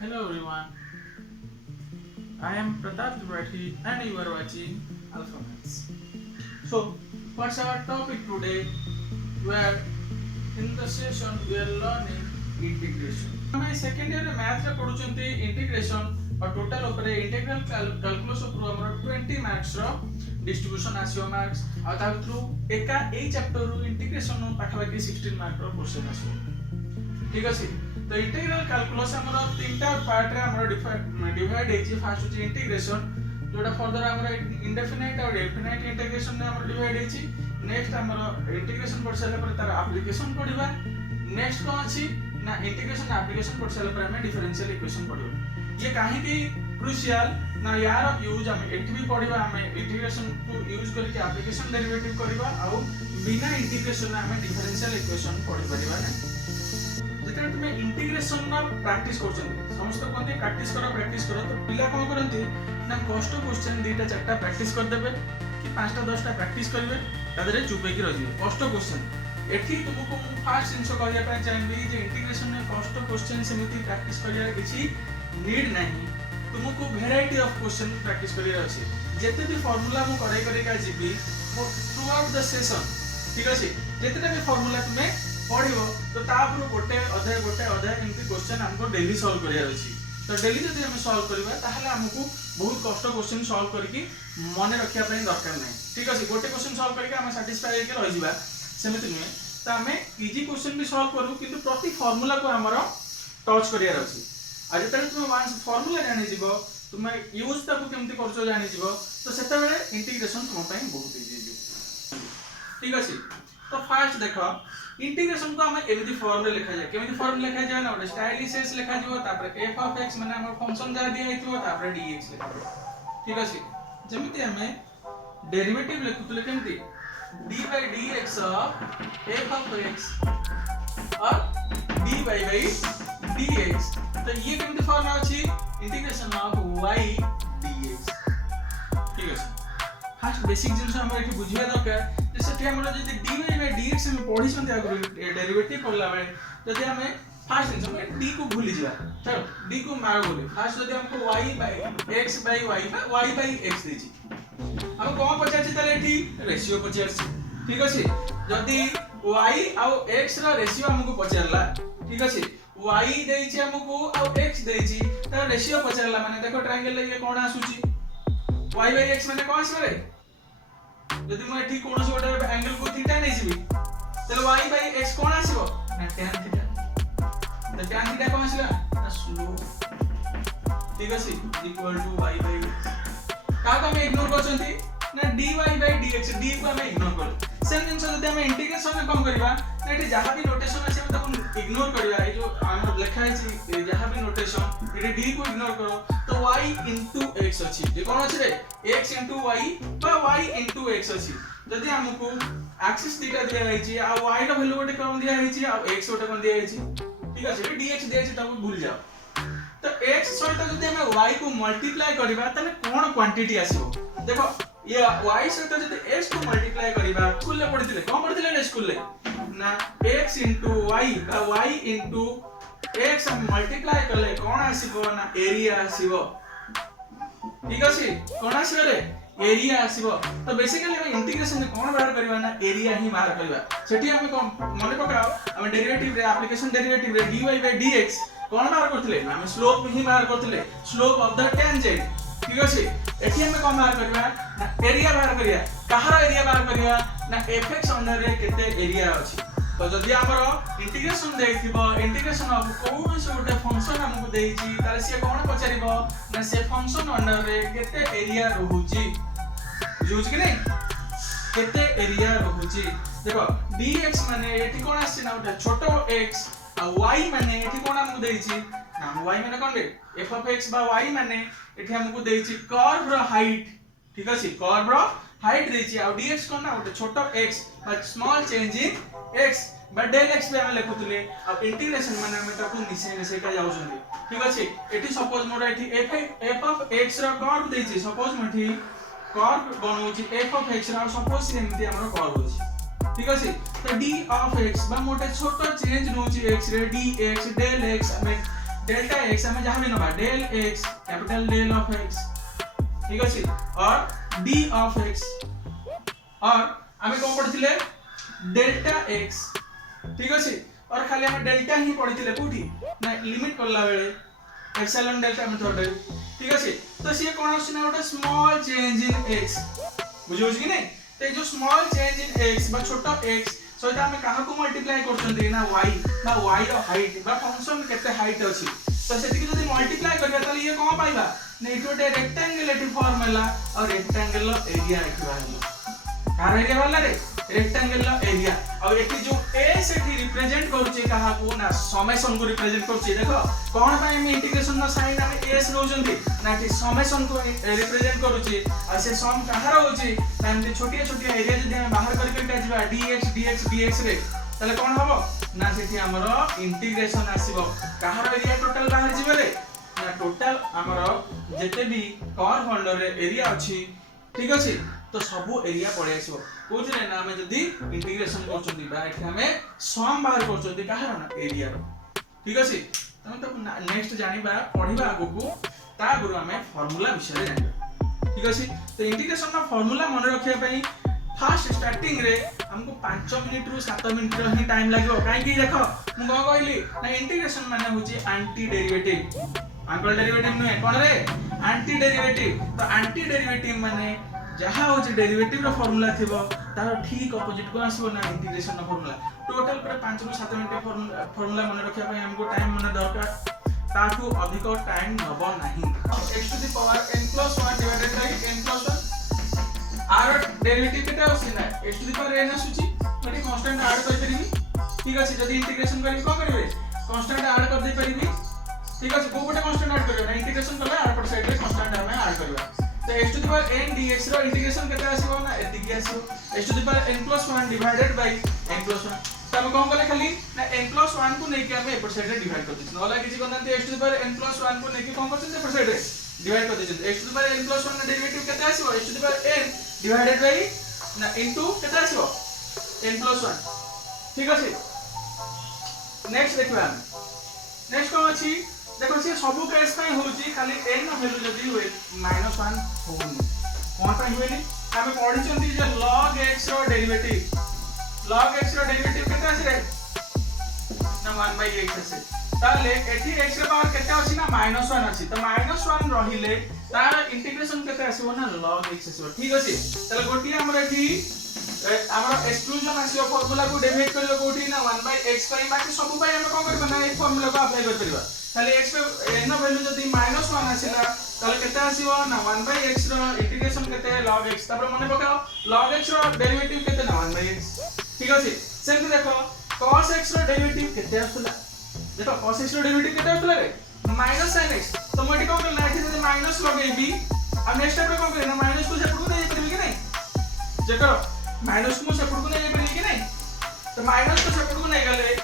Hello everyone, I am Pratap Tripathi and you are watching Alpha Maths. So, what's our topic today? Where in the session we are learning integration. हमें second year में math रे पढुचंती integration और total ऊपर integral calculus ऊपर हमर 20 marks रो distribution आसीओ marks आ ता through एका ए chapter रो integration no पाखाबाकी 16 mark रो question आसीओ ठीक अछि तो इंटीग्रल कैलकुलस हमर तीनटा पार्ट रे हमर डिवाइड हेछि फर्स्ट होछि इंटीग्रेशन जोटा फर्दर हमर इंडेफिनाइट और डेफिनाइट इंटीग्रेशन ने हमर डिवाइड हेछि नेक्स्ट हमर इंटीग्रेशन पढ़ सारा पर तार एप्लीकेशन पढ़िबा नेक्स्ट कोन अछि ना इंटीग्रेशन एप्लीकेशन पढ़ सारा पर हमें डिफरेंशियल इक्वेशन पढ़िबा ये काहे की क्रूशियल ना यार यूज हम एट भी पढ़िबा हमें इंटीग्रेशन को यूज करके एप्लीकेशन डेरिवेटिव करबा और बिना इंटीग्रेशन में हमें डिफरेंशियल इक्वेशन पढ़ि परिबा ना जेते तुम इंटीग्रेशन ना प्रैक्टिस करछन समस्त कोन प्रैक्टिस करो तो पिला कोन करंती ना कष्ट क्वेश्चन दीटा चारटा प्रैक्टिस कर देबे कि पांचटा 10टा प्रैक्टिस करबे तादरे चुप होके रह जिवे कष्ट क्वेश्चन एठी तुमको फास्ट जिंस कहया पय चाहिबी जे इंटीग्रेशन में कष्ट क्वेश्चन समिति प्रैक्टिस करिया किछि नीड नाही तुमको वैरायटी ऑफ क्वेश्चन प्रैक्टिस करिया अछि जेते भी फार्मूला मु करे का GB through out the session ठीक अछि जेतेटा भी फार्मूला तुमे पढिबो तो तापर गोटे अध्याय एमती क्वेश्चन हमको डेली सॉल्व करिया अछि तो डेली जदि हम सॉल्व करबा ताहले हमको बहुत कष्ट क्वेश्चन सॉल्व करके मन रखिया पय दरकार नै ठीक अछि गोटे क्वेश्चन सॉल्व करके हम सैटिस्फाई होके रह जिबा सेमिति नुहे तो हमें इजी क्वेश्चन भी सॉल्व करू किंतु प्रति फार्मूला को हमर टच करिया अछि आ जेते तुम वांस फार्मूला जानि जिवो तुम यूज ताको केमति करछो जानि जिवो तो सेते बेले इंटीग्रेशन तुम पय बहुत इजी जिवो ठीक अछि तो फर्स्ट देखो इंटीग्रेशन को हम एमिति फॉर्म रे लिखा जाय केमिति फॉर्म लिखा जाय ना ओटे स्टाइलिश एस लिखा जिवो तापर f ऑफ x माने हमर फंक्शन जा दिया हेतु तापर dx लिखा ठीक अछि जेमिति हमें डेरिवेटिव लिखुतले केमिति dy by dx of f of x और dy by dx तो ये केमिति फॉर्म अछि इंटीग्रेशन ऑफ y dx ठीक अछि फर्स्ट बेसिक जिंस हम एठी बुझिया दरकार जैसे हमरा जदी dy by dx हम पढी छन आगु डेरिवेटिव पढला बेले जदी हमें फर्स्ट जिंस हम d को भूली जिवा चलो d को मार बोले फर्स्ट जदी हमको y by x by y by x देछि हम कोन पचाछि तले एठी रेशियो पचाछि ठीक अछि जदी y और x रा रेशियो हमको पचारला ठीक अछि y देछि हमको और x देछि त रेशियो पचारला माने देखो ट्रायंगल ये कोन आसुची y by x माने कोन आसबे जदी मैं ठीक कोन से गोटे एंगल को थीटा नै जिबी तले y by x कोन आसीबो ना tan थीटा त tan थीटा कोन आसीला ना स्लोप ठीक अछि equal to y by x का हम इग्नोर करछंती ना dy by dx d को हम इग्नोर कर सेम जिंस जदी हम इंटीग्रेशन में कम करबा ना एठी जहां भी नोटेशन अछि हम ताको इग्नोर करबा ए जो हम लिखा अछि जहां भी नोटेशन एठी d को इग्नोर करो तो y x अछि ये कोन अछि रे x y बा y x अछि जदी हमको एक्सिस थीटा दिया हैछि आ y रो वैल्यू गोटे कोन दिया हैछि आ x गोटे कोन दिया हैछि ठीक अछि dx दिया हैछि ताको भूल जाओ तो x सहित जदी हम y को मल्टीप्लाई करबा तने कोन क्वांटिटी आसीबो देखो ये y सहित जदी x को मल्टीप्लाई करबा स्कूल ले पढिथिले कोन पढिथिले ने स्कूल ले ना x y बा y x हम मल्टीप्लाई करले कोन आसीबो ना एरिया आसीबो ठीक अछि कोन आसीबो रे एरिया आसीबो तो बेसिकली हम इंटीग्रेशन में कोन बाहर करबा ना एरिया ही बाहर करबा सेठी हम मने पकाओ हम डेरिवेटिव रे एप्लीकेशन डेरिवेटिव रे dy by dx कोन बाहर करथिले हम स्लोप ही बाहर करथिले स्लोप ऑफ द टेंजेंट ठीक अछि एठी हम कोन बाहर करबा ना एरिया बाहर करिया कहार एरिया बाहर करिया ना fx अंडर रे केते एरिया अछि तो जदी हमर इंटीग्रेशन देथिबो इंटीग्रेशन ऑफ कोन से गोटे फंक्शन हमको देछि ताले से कोन पचारिबो ना से फंक्शन अंडर रे केते एरिया रहूची यूज कि नहीं केते एरिया रहूची देखो dx माने एठी कोन आछि ना गोटे छोटो x आ y माने एठी कोन हमको देछि ना y माने कोन रे f of x बा y माने एठी हमको देछि कर्व रो हाइट ठीक अछि कर्व रो हाइट देछि आ dx कोन ना गोटे छोटो x but small change in x but del x पे हम लेखुतले आ इंटीग्रेशन माने हम ताको मिसे का जाउछन्ती ठीक अछि एठी सपोज मोर एठी f of x रो कर्व देछि सपोज मठी कर्व बनउछि f of x रो सपोज सेमति हमर कर्व होछि ठीक अछि तो d of x बा मोटे छोटो चेंज नउछि x रे dx del x हमें डेल्टा x हमें जहां भी नबा del x capital del of x ठीक अछि और d ऑफ x और हमें कोन पढ़िथिले डेल्टा x ठीक अछि और खाली हमें डेल्टा ही पढ़िथिले कोठी ना लिमिट करला बेले एप्सिलॉन डेल्टा मेथड ठीक अछि तो से कोन आछि ना गोटे स्मॉल चेंज इन x बुझियो कि नहीं ते जो स्मॉल चेंज इन x बा छोटा x सहित आम क्या मल्टीप्लाई कर ना y रो हाइट बा फंक्शन केते हाइट अछि तो सेति कि जदी मल्टीप्लाई करिया त ये कोन पाइबा नै गोटे रेक्टेंगल एटी फॉर्मूला और रेक्टेंगल रो एरिया एठी बाहर कार एरिया वाला रे रेक्टेंगल रो एरिया और एठी जो a सेठी रिप्रेजेंट करूची कहा को ना समेशन को रिप्रेजेंट करूची देखो कोन पय हम इंटीग्रेशन नो साइन हम s नउजंती ना कि समेशन को रिप्रेजेंट करूची और से सम कहार होची ना हम छोटी छोटी एरिया जदी हम बाहर करके काजिबा dx रे तले कोन हबो ना सेठी हमरो इंटीग्रेशन आसीबो कहार एरिया टोटल बाहर जिबे रे ना टोटल हमरो जेते भी कर्व अंडर रे एरिया अछि ठीक अछि तो सबु एरिया पड़े आसीबो कोथिले ना हमें जदी इंटीग्रेशन करचोंती बा एठी हमें सम बाहर करचोंती कहार ना एरिया रो ठीक अछि तमे तो नेक्स्ट जानिबा पढिबा आगु को ता गुरु हमें फार्मूला विषय जानिबा ठीक अछि तो इंटीग्रेशन ना फार्मूला मन रखिया पई फर्स्ट स्टार्टिंग रे हमको 5 मिनिट रु 7 मिनिट रो ही टाइम लागो काहे कि देखो मु को कहली ना इंटीग्रेशन माने होची एंटी डेरिवेटिव अंकल डेरिवेटिव नुए कोन रे एंटी डेरिवेटिव तो एंटी डेरिवेटिव माने जहा होची डेरिवेटिव रो फार्मूला थिबो तार ठीक ऑपोजिट को आसीबो ना इंटीग्रेशन रो फार्मूला टोटल पर 5 रु 7 मिनिट फार्मूला मन रखिया पई हमको टाइम मन दरकार ताठू अधिक टाइम नबो नाही x to the power n + 1 divided by n + 1 आर डेरिवेटिव केते आसी ना x to the power n आसुची मटे कांस्टेंट ऐड कर परिबी ठीक अछि जदी इंटीग्रेशन करी को करबे कांस्टेंट ऐड कर दे परिबी ठीक अछि को गोटे कांस्टेंट ऐड करबे ना इंटीग्रेशन करले आर पर साइड रे कांस्टेंट हमें ऐड करबा तो x to the power n dx रो इंटीग्रेशन केते आसीबो ना एतिकी आसीबो x to the power n + 1 divided by n + 1 तो हम कोन करे खाली ना n + 1 को नै के हम एपर साइड रे डिवाइड कर दिस नला किछि कोनते x to the power n + 1 को नै के कोन करछन एपर साइड रे डिवाइड कर this x to the power n + 1 ना डेरिवेटिव केते आसीबो x to the power n divided by ना इनटू केते आसीबो n + 1 ठीक अछि नेक्स्ट देखबा नेक्स्ट कोन अछि देखो से सब केस पय होची खाली n वैल्यू जदी होय -1 होनी कोन पय होयनी हम पढि चंती जे log x रो डेरिवेटिव केते आसी रे ना 1/x आसी ताले एठी x रे पावर केते आसी ना -1 आसी तो -1 रहिले तार इंटीग्रेशन केते आसीबो ना log x आसीबो ठीक अछि ताले गोटी हमर एठी हमर एक्सक्लूजन आसीबो फार्मूला को डेविएट करियो गोटी ना 1/x पय बाकी सब पय हम कोन करबा ना ए फार्मूला को अप्लाई कर परिबा खाली x पे n वैल्यू जदी -1 आसीला ताले केते आसीबो ना 1/x रो इंटीग्रेशन केते log x तापर मने पकाओ log x रो डेरिवेटिव केते ना 1/x ठीक अछि सेम देखो cos x रो डेरिवेटिव केते आसुला देखो cos x रो डेरिवेटिव केते आसुला रे -sin x तो मोटी कोन करला एठी जदी माइनस लगेबी अब नेक्स्ट स्टेप रे कोन करना माइनस को सेपट को दे परबी कि नहीं जेको माइनस को सेपट को दे परबी कि नहीं तो माइनस को सेपट को नहीं गले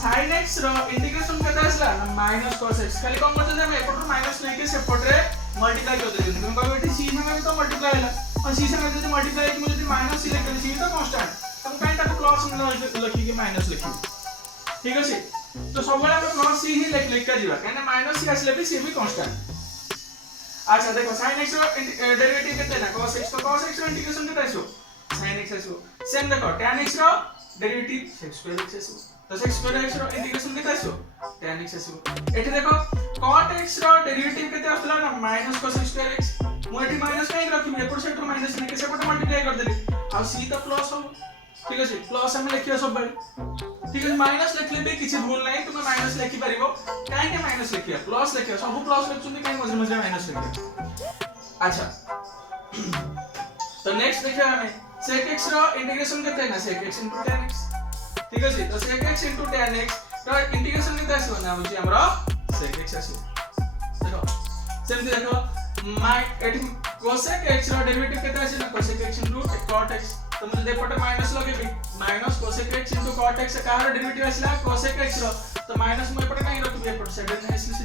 sin x रो इंटीग्रेशन केते आसला ना -cos x खाली कोन करते हम एपट माइनस लेके सेपट रे मल्टीप्लाई कर दे तुम कहबे एठी c संगे भी तो मल्टीप्लाई होला और c संगे जदी मल्टीप्लाई कि जदी माइनस c लेके c तो कांस्टेंट तुम काई ताको प्लस में लिखि कि माइनस लिखि ठीक अछि तो सब बेला हम प्लस c ही लिख के जीवा कहने माइनस c आसले भी c भी कांस्टेंट अच्छा देखो sin x रो डेरिवेटिव केते ना cos x तो cos x रो इंटीग्रेशन केते आसो sin x आसो सेम देखो tan x रो डेरिवेटिव sec2 x आसो तो sec2 x रो इंटीग्रेशन केते आसो tan x आसो एठी देखो cot x रो डेरिवेटिव केते आसला ना -cos x मु एठी माइनस काई रखिबे एपर सेट माइनस लेके सेपट मल्टीप्लाई कर देली आ c तो प्लस हो ठीक अछि प्लस हम लिखियो सब बेले ठीक अछि माइनस लिखले भी किछि भूल नै तुम माइनस लिखि परिबो काहे के माइनस लिखिया प्लस लिखियो सब प्लस लिखछुंती काहे मझे मझे माइनस लिखिया अच्छा तो नेक्स्ट देखियो हमें sec x रो इंटीग्रेशन केते ना sec x * tan x ठीक अछि तो sec x * tan x तो इंटीग्रेशन केते आसीबो ना होची हमरो sec x आसीबो देखो सेमति देखो माइ एठी cosec x रो डेरिवेटिव केते आसी ना cosec x * cot x तो मुझे देपटे माइनस लगेबी -cosec x * cot x का डेरिवेटिव आसीला cosec x रो तो माइनस म एपटे काई रखबी एपटे साइड रे आसीले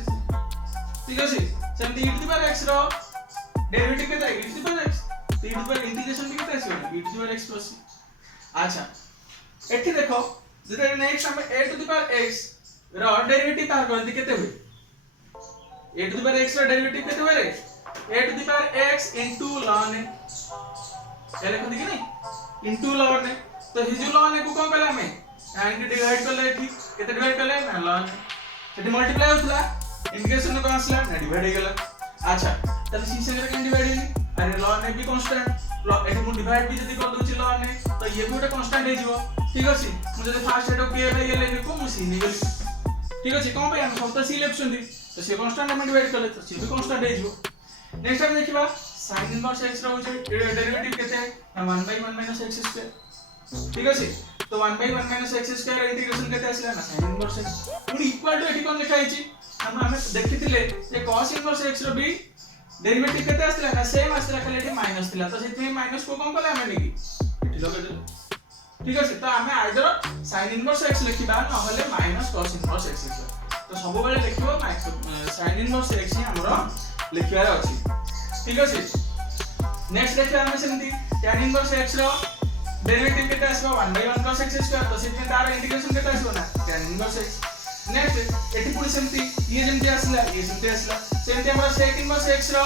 ठीक अछि सेमति e⁻x रो डेरिवेटिव केते e⁻x e⁻ इंटीग्रेशन भी केते आसीबो e⁻x + c अच्छा एठी देखो जदि नेक्स्ट हम a⁻x ର डेरिवेटिव तार करंती केते हुए a to the power x रो डेरिवेटिव केते हुए रे a to the power x ln a लिखो कि नहीं इनटू ln a तो हे जो ln a को कोन कला हमें एंड डिवाइड करले एठी केते डिवाइड करले ना ln सेठी मल्टीप्लाई होतला इंटीग्रेशन को आसला ना डिवाइड हो गेला अच्छा तब सी संगे के डिवाइड हेली अरे ln a भी कांस्टेंट एठी मु डिवाइड भी जदी कर दोची ln a तो ये भी गोटे कांस्टेंट हे जीवो ठीक अछि मु जदी फर्स्ट हेडो के भाई ले लिखो मु सी निगल ठीक अछि कोन भाई हम सब तो सी लेखछंती तो से कांस्टेंट हम डिवाइड करले तो सी भी कांस्टेंट हे जीवो नेक्स्ट टाइम देखिबा sin इनवर्स x रो डेरिवेटिव केते है 1/1 - x2 ठीक अछि तो 1/1 - x2 इंटीग्रेशन केते आसला ना sin इनवर्स x पुनी इक्वल टू एठी कोन लिखा हिची हम देखिथिले जे cos इनवर्स x रो भी डेरिवेटिव केते आसला ना सेम आसला खाली एठी माइनस थिला तो सेठी माइनस को कोन कले हमें नेकी एठी लगे ठीक अछि तो हमें आइदर sin इनवर्स x लिखिबा न होले माइनस cos इनवर्स x लिखिबा तो सब बेले लिखिबो sin इनवर्स x ही हमरो लिखिबार अछि ठीक अछि नेक्स्ट देखिबा हम सेमती tan इनवर्स x रो डेरिवेटिव केते आसबो 1/1 cos x2 तो सेठी तार इंटीग्रेशन केते आसबो ना tan इनवर्स x नेक्स्ट एठी पुनी सेमती ये जेमती आसला सेमती हमरा sec इनवर्स x रो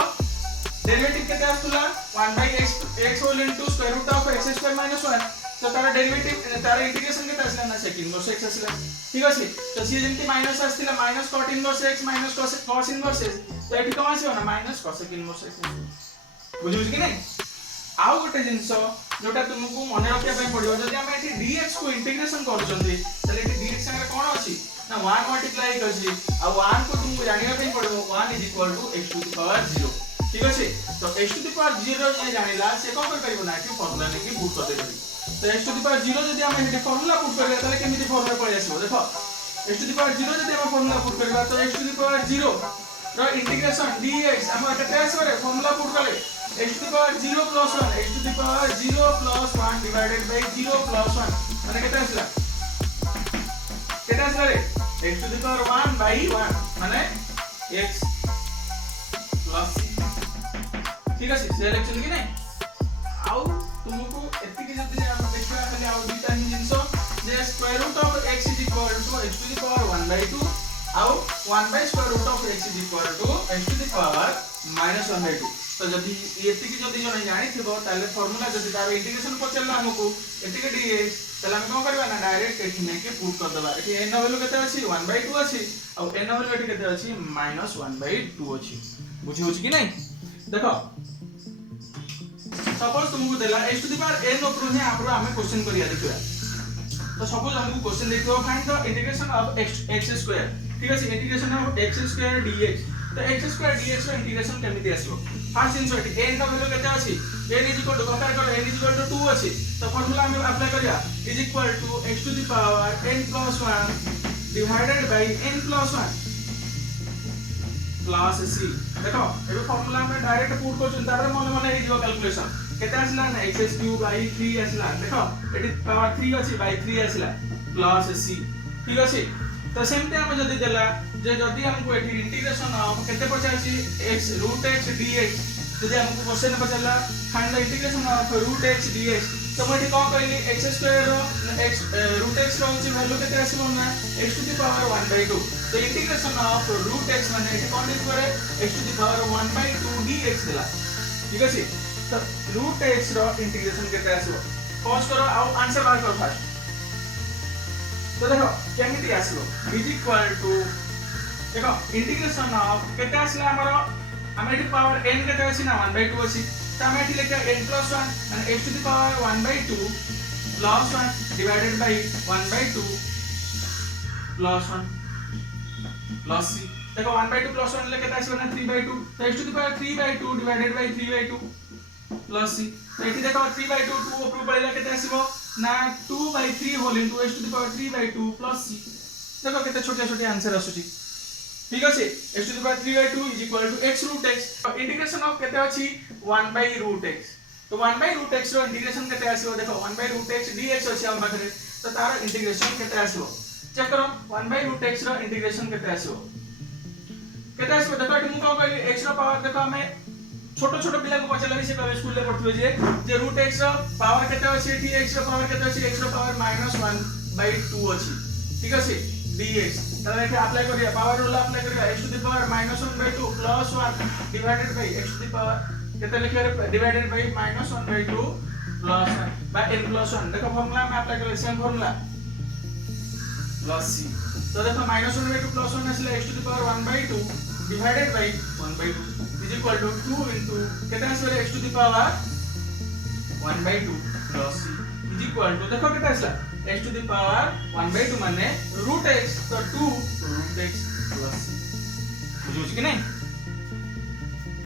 डेरिवेटिव केते आस्तुला 1/x whole into square root of x2 - 1 तो तार डेरिवेटिव तार इंटीग्रेशन केते आसला ना sec इनवर्स x आसला ठीक अछि तो सी जेमती माइनस आस्तिला minus cot inverse x minus cos inverse x तो एठी कम आसीबो ना माइनस cosec इनवर्स x बुझिउ कि नै आउ गोटे जिंस जोटा तुमको मन रखिया पय पड़ियो जदि हम एठी dx को इंटीग्रेशन करछंती तले एठी dx संगे कोन अछि ना 1 मल्टीप्लाई करछि आ 1 को तुमको जानिया पय पड़ियो 1 = x टू द पावर 0 ठीक अछि तो x टू द पावर 0 जे जानिला से कोन कर परिबो ना कि फार्मूला लेके पुट कर देबे तो x टू द पावर 0 जदि हम एठी फार्मूला पुट करबा तले केमिति फार्मूला पळि आसीबो देखो x टू द पावर 0 जदि हम फार्मूला पुट करबा तो x टू द पावर 0 रो इंटीग्रेशन dx हम एटा ट्रेस करे फार्मूला पुट करे x to the power 0 plus 1 x to the power 0 plus 1 divided by 0 plus 1 माने केटा आसला रे x to the power 1 by 1 माने x plus c ठीक अछि सिलेक्शन कि नै आउ तुमको एतिकी जति हम देखबा खाली आउ दुटा ही जिंसो जे square root of x is equal to x to the power 1 by 2 आउ 1 by square root of x is equal to x to the power minus 1 by 2 तो जदि एतिकी जदि जने जानि थिबो ताले फार्मूला जदि तार इंटीग्रेशन पचलला हमकु एतिके dx ताले हम कोन करबा ना डायरेक्ट एथि नै के पुट कर देबा एथि n वैल्यू केते अछि 1/2 अछि और n वैल्यू एथि केते अछि -1/2 अछि बुझि होछि कि नै देखो सपोज तुमको देला x to the power n ऊपर ने आपरो हमें क्वेश्चन करिया देखिबा तो सपोज हमको क्वेश्चन देखियो find the integration of x square ठीक अछि integration of x square dx तो x स्क्वायर dx रो इंटीग्रेशन केमिति आसीबो फर्स्ट इनसर्ट n का वैल्यू केते अछि n is equal to compare करो n इज इक्वल टू 2 अछि तो फार्मूला हम अप्लाई करिया is equal to x to the power n plus 1 divided by n plus 1 plus c देखो एबे फार्मूला हम डायरेक्ट पुट करछन तारे मन मन हे जीव कैलकुलेशन केते आसला ना x³ बाय 3 आसला देखो एटी पावर 3 अछि बाय 3 आसला प्लस c ठीक अछि तो सेमते हम जदी देला जे जदी हमको एठी इंटीग्रेशन ऑफ केते पचाछि x √x dx जदी हमको क्वेश्चन पचला find the integration of √x dx तो मैं एठी कोन कहली x² रो x √x रो होची वैल्यू केते आसीबो ना x टू द पावर 1/2 तो इंटीग्रेशन ऑफ √x माने एठी कोन लिख करे x to the power 1/2 dx देला ठीक अछि तो √x रो इंटीग्रेशन केते आसीबो पॉज करो आ आंसर बाहर करो फास्ट तो देखो केमिति आसलो इज इक्वल टू देखो इंटीग्रेशन ऑफ केते आसला हमरो हम एटी पावर n केते अछि ना 1/2 अछि त हम एटी लेके n + 1 माने x to the power 1/2 + 1 divided by 1/2 + 1 plus c देखो 1/2 + 1 लेके आसी ना 3/2 तो x to the power 3/2 divided by 3/2 plus c तो एटी देखो 3/2 2 ऊपर पड़ेला केते आसीबो ना 2/3 whole into x to the power 3/2 plus c देखो केते छोटे छोटे आंसर आसुची ठीक अछि x to the power 3/2 is equal to x √x integration of केते अछि 1/√x तो 1/√x रो इंटीग्रेशन केते आसीबो देखो 1/√x dx अछि हम पाखरे तो तार इंटीग्रेशन केते आसीबो चेक करो 1/√x रो इंटीग्रेशन केते आसीबो देखो एठी मु को कहली x रो पावर देखो हमें छोटो छोटो पिला को पचला से कहबे स्कूल ले पढथुबे जे √x रो पावर केते अछि एठी x रो पावर केते अछि x रो पावर -1/2 अछि ठीक अछि dx তাহলে এটা অ্যাপ্লাই করিয়া পাওয়ার রুল অ্যাপ্লাই করিয়া x to the power -1/2 plus 1 divided by x to the power কেতে লিখে ডিভাইডেড বাই -1/2 প্লাস 1 বা n প্লাস 1 দেখো ফর্মুলা আমি অ্যাপ্লাই করলে সেম ফর্মুলা প্লাস c তো দেখো -1/2 প্লাস 1 আসলে x to the power 1/2 divided by 1/2 is equal to 2 into কেতে আসলে x to the power 1/2 plus c is equal to देखो कितना আসला x to the power 1/2 মানে root x तो 2 root x plus c বুঝছো কি नहीं